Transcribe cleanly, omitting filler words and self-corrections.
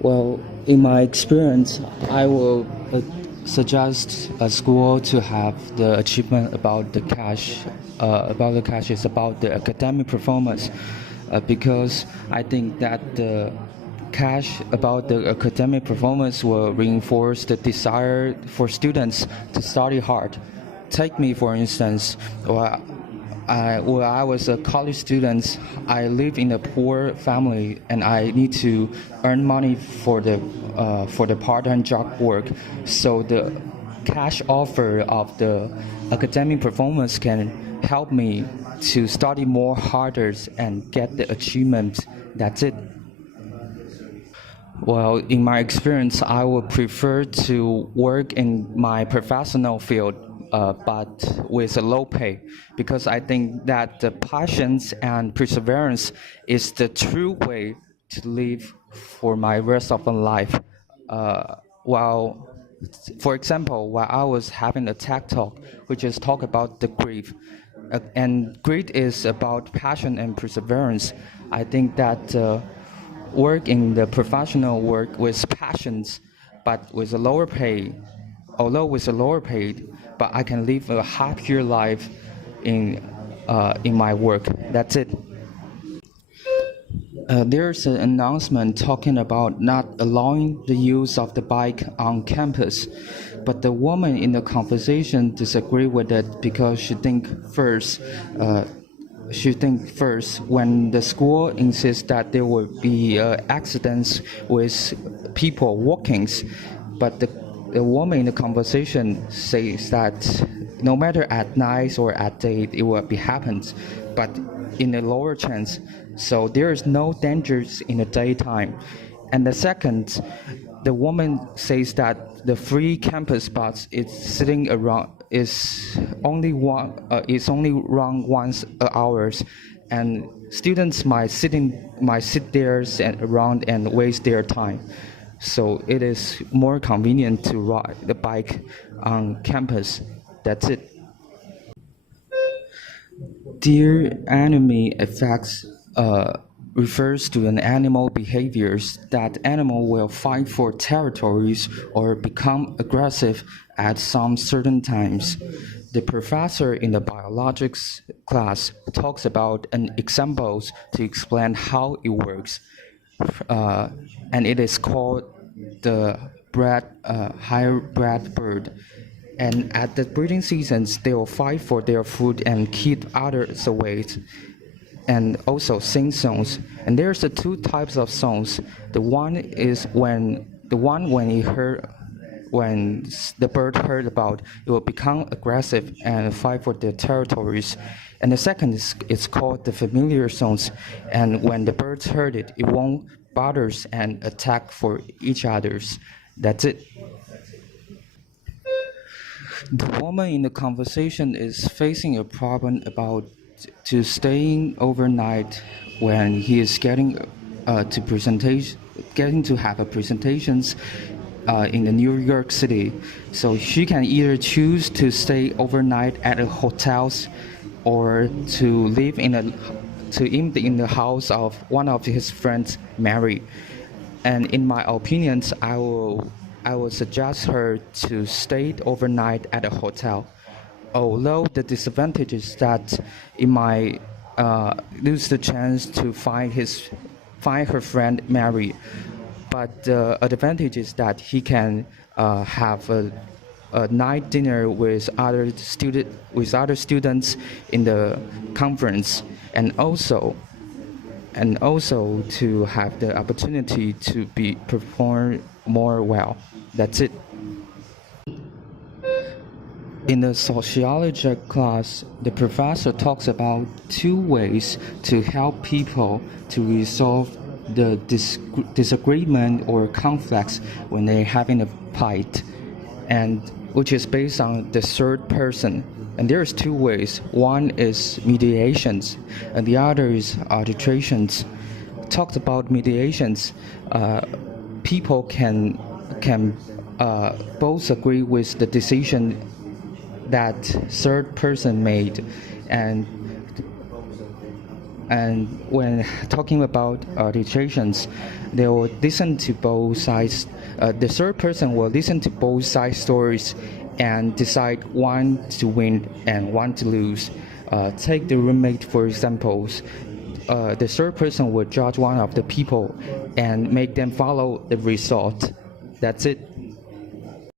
Well, in my experience, I will suggest a school to have the achievement about the cash. About the cash is about the academic performance, because I think that the cash about the academic performance will reinforce the desire for students to study hard. Take me for instance. Well, when I was a college student, I live in a poor family, and I need to earn money for the part-time job work. So the cash offer of the academic performance can help me to study more harder and get the achievement. That's it. Well, in my experience, I would prefer to work in my professional field, but with a low pay, because I think that the patience and perseverance is the true way to live for my rest of my life. While, for example, while I was having a tech talk, which is talk about the grief, and grit is about passion and perseverance. I think that work in the professional work with passions, but with a lower pay, although with a lower pay, but I can live a happier life in my work. That's it. There's an announcement talking about not allowing the use of the bike on campus, but the woman in the conversation disagree with it because uh, she think first when the school insists that there will be accidents with people walkings, but the woman in the conversation says that no matter at night or at day it will be happens, but in a lower chance. So there is no dangers in the daytime. And the second, the woman says that the free campus spots is sitting around is only run once a hours, and students might sit there and around and waste their time. So it is more convenient to ride the bike on campus. That's it. Dear enemy effects refers to an animal behaviors that animal will fight for territories or become aggressive at some certain times. The professor in the biologics class talks about an examples to explain how it works, uh, and it is called the higher-bred bird. And at the breeding seasons, they will fight for their food and keep others away, and also sing songs. And there's the two types of songs. The one when he heard when the bird heard about it will become aggressive and fight for their territories. And the second is it's called the familiar songs. And when the birds heard it, it won't bother and attack for each others. That's it. The woman in the conversation is facing a problem about to staying overnight when he is getting to have a presentations in the New York City. So she can either choose to stay overnight at a hotels or to live in the house of one of his friends, Mary. And in my opinions, I will suggest her to stay overnight at a hotel. Although the disadvantage is that it might lose the chance to find her friend Mary, but the advantage is that he can have a night dinner with other students in the conference, and also to have the opportunity to be perform more well. That's it. In the sociology class, the professor talks about two ways to help people to resolve the disagreement or conflicts when they're having a fight, and which is based on the third person. And there's two ways. One is mediations, and the other is arbitrations. Talked about mediations, people can both agree with the decision that third person made, and And when talking about arbitrations, they will listen to both sides. The third person will listen to both sides' stories and decide one to win and one to lose. Take the roommate for examples. The third person will judge one of the people and make them follow the result. That's it.